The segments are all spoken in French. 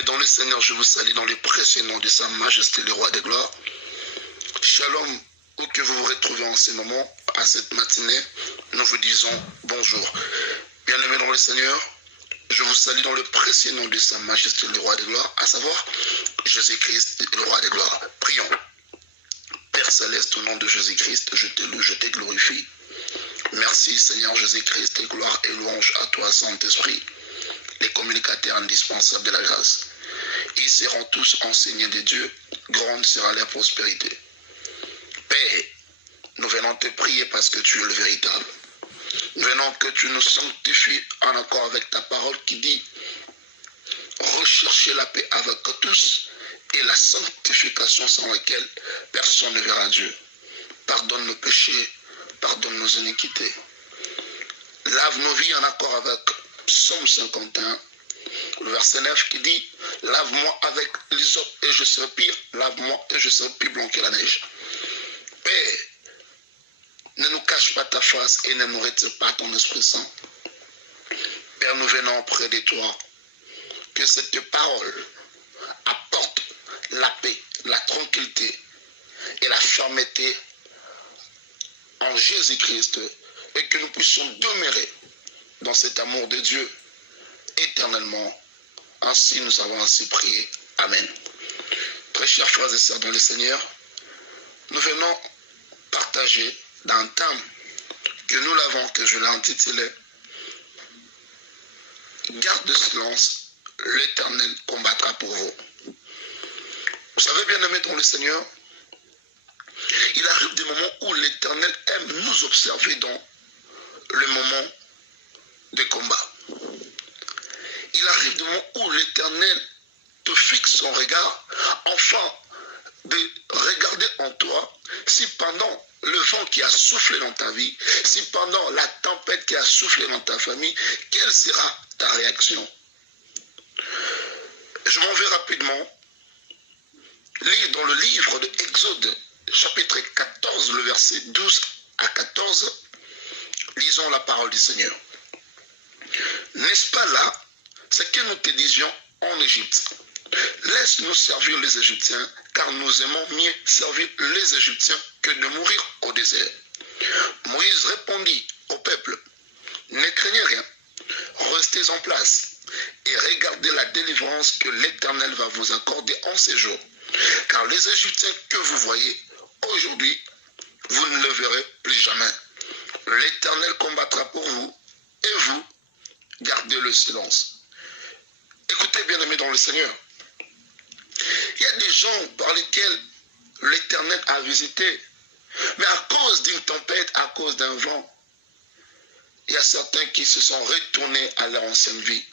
Bien-aimés dans le Seigneur, je vous salue dans le précieux nom de Sa Majesté, le Roi des Gloires. Shalom, où que vous vous retrouvez en ce moment, à cette matinée, nous vous disons bonjour. Bien-aimés dans le Seigneur, je vous salue dans le précieux nom de Sa Majesté, le Roi des Gloires, à savoir Jésus-Christ, le Roi des Gloires. Prions. Père Céleste, au nom de Jésus-Christ, je te loue, je te glorifie. Merci Seigneur Jésus-Christ, et gloire et louange à toi, Saint-Esprit, les communicateurs indispensables de la grâce. Ils seront tous enseignés de Dieu, grande sera leur prospérité. Père, nous venons te prier parce que tu es le véritable. Nous venons que tu nous sanctifies en accord avec ta parole qui dit recherchez la paix avec tous et la sanctification sans laquelle personne ne verra Dieu. Pardonne nos péchés, pardonne nos iniquités. Lave nos vies en accord avec Psaume 51, le verset 9 qui dit lave-moi avec l'hysope et je serai pire, lave-moi et je serai plus blanc que la neige. Père, ne nous cache pas ta face et ne nous retire pas ton Esprit Saint. Père, nous venons auprès de toi. Que cette parole apporte la paix, la tranquillité et la fermeté en Jésus-Christ et que nous puissions demeurer dans cet amour de Dieu éternellement. Ainsi nous avons ainsi prié. Amen. Très chers frères et sœurs dans le Seigneur, nous venons partager dans un thème que nous l'avons, que je l'ai intitulé Garde de silence, l'Éternel combattra pour vous. Vous savez, bien-aimés dans le Seigneur, il arrive des moments où l'Éternel aime nous observer dans le moment de combat. Il arrive des moments où l'Éternel te fixe son regard, afin de regarder en toi si pendant le vent qui a soufflé dans ta vie, si pendant la tempête qui a soufflé dans ta famille, quelle sera ta réaction? Je m'en vais rapidement lire dans le livre de Exode, chapitre 14, le verset 12 à 14. Lisons la parole du Seigneur. N'est-ce pas là ce que nous te disions en Égypte? Laisse-nous servir les Égyptiens, car nous aimons mieux servir les Égyptiens que de mourir au désert. Moïse répondit au peuple, ne craignez rien, restez en place et regardez la délivrance que l'Éternel va vous accorder en ces jours. Car les Égyptiens que vous voyez aujourd'hui, vous ne le verrez plus jamais. L'Éternel combattra pour vous et vous, gardez le silence. Écoutez, bien-aimés dans le Seigneur, il y a des gens par lesquels l'Éternel a visité, mais à cause d'une tempête, à cause d'un vent, il y a certains qui se sont retournés à leur ancienne vie.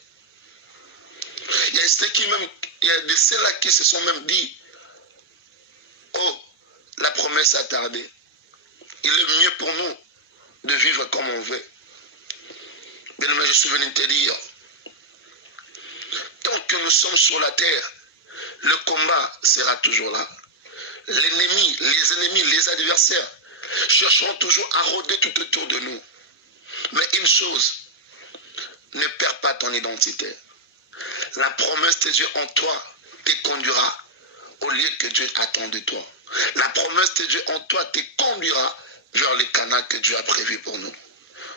Il y a de ceux-là qui se sont même dit, oh, la promesse a tardé. Il est mieux pour nous de vivre comme on veut. Bien-aimé, je suis venu te dire, tant que nous sommes sur la terre, le combat sera toujours là. L'ennemi, les adversaires chercheront toujours à rôder tout autour de nous. Mais une chose, ne perds pas ton identité. La promesse de Dieu en toi te conduira au lieu que Dieu attend de toi. La promesse de Dieu en toi te conduira vers les canaux que Dieu a prévus pour nous.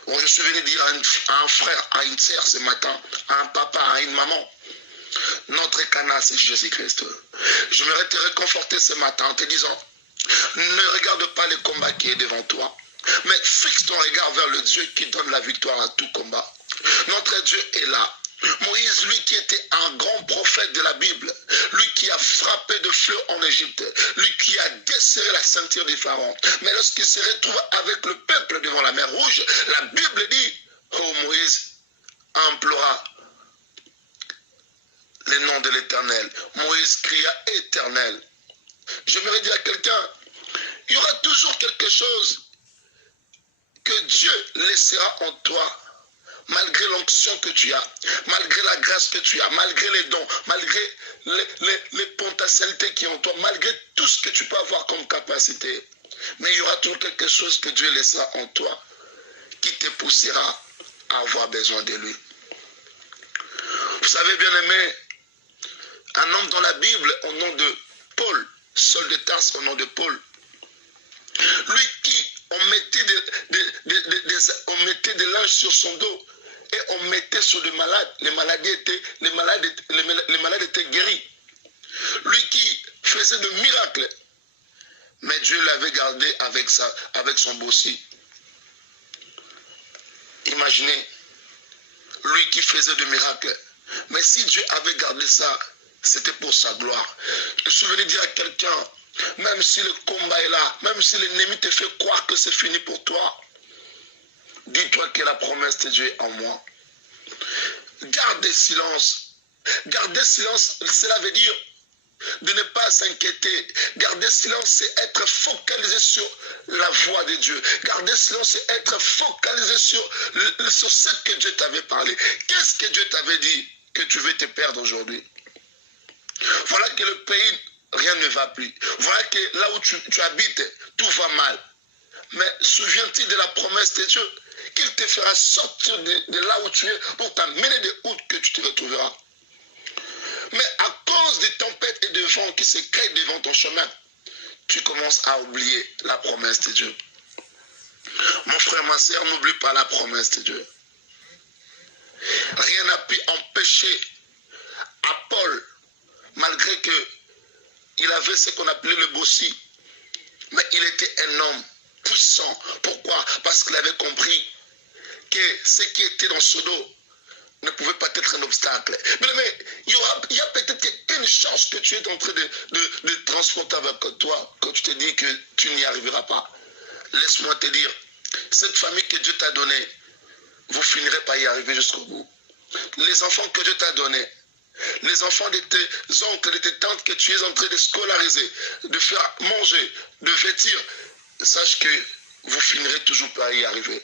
Bon, je suis venu dire à un frère, à une sœur ce matin, à un papa, à une maman, notre canal c'est Jésus-Christ. J'aimerais te réconforter ce matin en te disant, ne regarde pas le combat qui est devant toi, mais fixe ton regard vers le Dieu qui donne la victoire à tout combat. Notre Dieu est là. Moïse, lui qui était un grand prophète de la Bible, lui qui a frappé de feu en Égypte, lui qui a desserré la ceinture des pharaons, mais lorsqu'il se retrouve avec le peuple devant la mer Rouge, la Bible dit, oh Moïse implora le nom de l'Éternel. Moïse cria Éternel. J'aimerais dire à quelqu'un, il y aura toujours quelque chose que Dieu laissera en toi, malgré l'onction que tu as, malgré la grâce que tu as, malgré les dons, malgré les potentialités qui sont en toi, malgré tout ce que tu peux avoir comme capacité. Mais il y aura toujours quelque chose que Dieu laissera en toi qui te poussera à avoir besoin de lui. Vous savez, bien aimé, un homme dans la Bible au nom de Paul, Saul de Tarse au nom de Paul. Lui qui, on mettait des linges sur son dos et on mettait sur des malades. Les malades étaient guéris. Lui qui faisait de miracles. Mais Dieu l'avait gardé avec son bossu. Imaginez, lui qui faisait de miracles. Mais si Dieu avait gardé ça, c'était pour sa gloire. Je suis venu dire à quelqu'un, même si le combat est là, même si l'ennemi te fait croire que c'est fini pour toi, dis-toi que la promesse de Dieu est en moi. Gardez silence. Garder silence, cela veut dire de ne pas s'inquiéter. Garder silence, c'est être focalisé sur la voix de Dieu. Garder silence, c'est être focalisé sur ce que Dieu t'avait parlé. Qu'est-ce que Dieu t'avait dit que tu veux te perdre aujourd'hui? Voilà que le pays, rien ne va plus. Voilà que là où tu habites, tout va mal. Mais souviens-toi de la promesse de Dieu, qu'il te fera sortir de là où tu es pour t'amener de où que tu te retrouveras. Mais à cause des tempêtes et des vents qui se créent devant ton chemin, tu commences à oublier la promesse de Dieu. Mon frère, ma soeur, n'oublie pas la promesse de Dieu. Rien n'a pu empêcher à Paul, malgré qu'il avait ce qu'on appelait le bossu, mais il était un homme puissant. Pourquoi? Parce qu'il avait compris que ce qui était dans ce dos ne pouvait pas être un obstacle. Mais il y a peut-être une chance que tu es en train de transporter avec toi, que tu te dis que tu n'y arriveras pas. Laisse-moi te dire, cette famille que Dieu t'a donnée, vous finirez par y arriver jusqu'au bout. Les enfants que Dieu t'a donnés, les enfants de tes oncles, de tes tantes que tu es en train de scolariser, de faire manger, de vêtir, sache que vous finirez toujours par y arriver.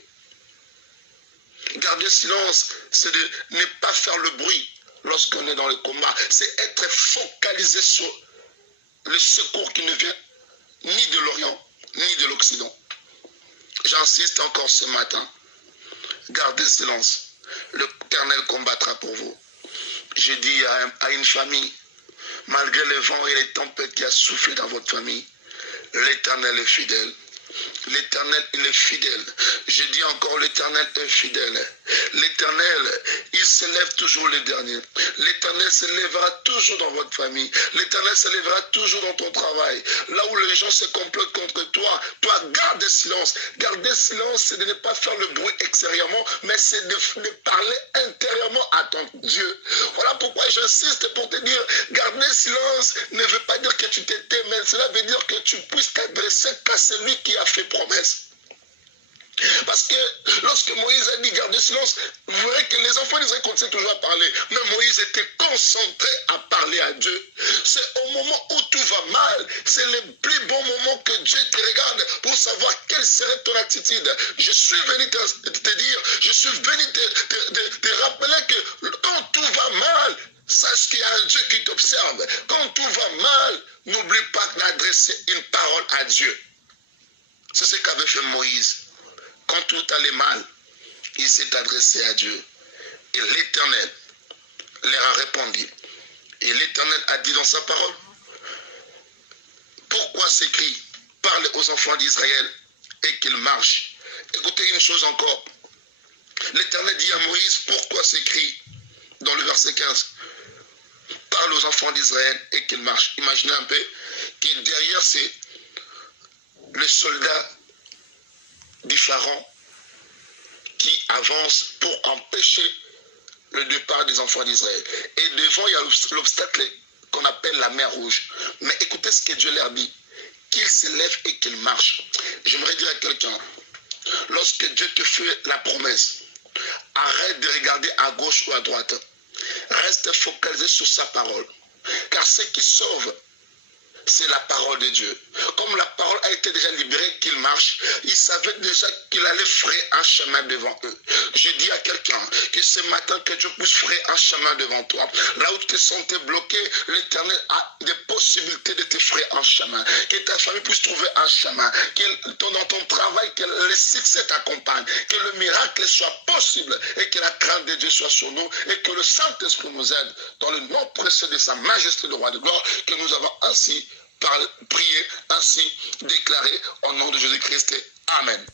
Garder silence, c'est de ne pas faire le bruit lorsqu'on est dans le combat. C'est être focalisé sur le secours qui ne vient ni de l'Orient, ni de l'Occident. J'insiste encore ce matin. Gardez silence. L'Éternel combattra pour vous. J'ai dit à une famille, malgré les vents et les tempêtes qui a soufflé dans votre famille, l'Éternel est fidèle. L'Éternel, il est fidèle. Je dis encore, l'Éternel est fidèle. L'Éternel, il se lève toujours le dernier. L'Éternel se lèvera toujours dans votre famille. L'Éternel se lèvera toujours dans ton travail. Là où les gens se complotent contre toi, toi, garde silence. Garder silence, c'est de ne pas faire le bruit extérieurement, mais c'est de parler intérieurement à ton Dieu. Voilà pourquoi j'insiste pour te dire, garder silence ne veut pas dire que tu t'étais, mais cela veut dire que tu puisses t'adresser qu'à celui qui a fait promesse. Parce que lorsque Moïse a dit garder silence, vous verrez que les enfants d'Israël continuaient toujours à parler. Mais Moïse était concentré à parler à Dieu. C'est au moment où tout va mal, c'est le plus bon moment que Dieu te regarde pour savoir quelle serait ton attitude. Je suis venu te dire, je suis venu te rappeler que quand tout va mal, sache qu'il y a un Dieu qui t'observe. Quand tout va mal, n'oublie pas d'adresser une parole à Dieu. C'est ce qu'avait fait Moïse. Quand tout allait mal, il s'est adressé à Dieu. Et l'Éternel leur a répondu. Et l'Éternel a dit dans sa parole, pourquoi s'écrit, parle aux enfants d'Israël et qu'ils marchent. Écoutez une chose encore. L'Éternel dit à Moïse, pourquoi s'écrit, dans le verset 15, parle aux enfants d'Israël et qu'ils marchent. Imaginez un peu que derrière c'est le soldat du Pharaon qui avance pour empêcher le départ des enfants d'Israël. Et devant, il y a l'obstacle qu'on appelle la mer Rouge. Mais écoutez ce que Dieu leur dit, qu'ils se lèvent et qu'ils marchent. J'aimerais dire à quelqu'un, lorsque Dieu te fait la promesse, arrête de regarder à gauche ou à droite. Reste focalisé sur sa parole. Car ce qui sauve, c'est la parole de Dieu. Comme la parole a été déjà libérée, qu'il marche, il savait déjà qu'il allait frayer un chemin devant eux. Je dis à quelqu'un que ce matin, que Dieu puisse frayer un chemin devant toi. Là où tu te sentais bloqué, l'Éternel a des possibilités de te frayer un chemin. Que ta famille puisse trouver un chemin. Que dans ton travail, que le succès t'accompagne. Que le miracle soit possible et que la crainte de Dieu soit sur nous et que le Saint-Esprit nous aide dans le nom précieux de sa majesté, le roi de gloire, que nous avons ainsi prié, ainsi déclaré au nom de Jésus-Christ. Amen.